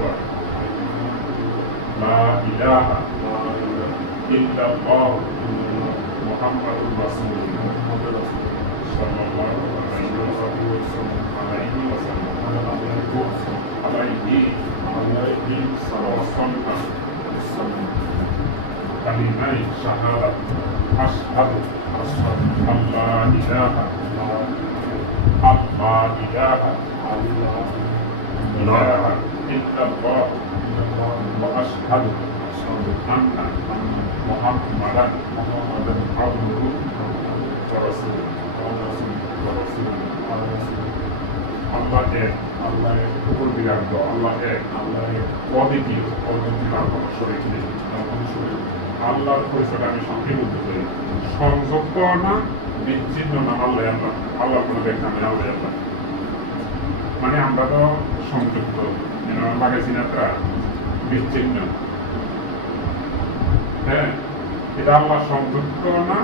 বলবা লা ইলাহা ইল্লাল্লাহ মুহাম্মাদুর রাসূলুল্লাহ সাল্লাল্লাহু আলাইহি ওয়াসাল্লাম কালিমাই শাহাদাত আশহাদু আল্লা ইলাহা ইল্লাল্লাহ ওয়া আশহাদু আন্না মুহাম্মাদান আবদুহু ওয়া রাসূলুহু। আল্লাহ এক, আল্লাহ উপর বিরাট, আল্লাহ এক, আল্লাহ অদ্বিতীয়, তার কোনো শরীক নেই। আল্লাহর পরিচয়টা আমি সঙ্গে বলতে চাই, সংযুক্ত না, বিচ্ছিন্ন না। আল্লাহ আল্লাহ, আল্লাহ কোনো দেখা নেই, আল্লাহ আল্লাহ। মানে আমরা তো সংযুক্ত, লাগাইছি না তারা বিচ্ছিন্ন। হ্যাঁ, এটা আল্লাহ সংযুক্ত না।